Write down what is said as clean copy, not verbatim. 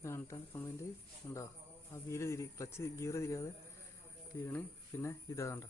ഇതാണ് കംപ്ലൈൻറ്റ്. ഉണ്ടോ ആ ക്ലച്ച് ഗിയർ തിരിയാതെ തിരിയണ്. പിന്നെ ഇതാ കണ്ടോ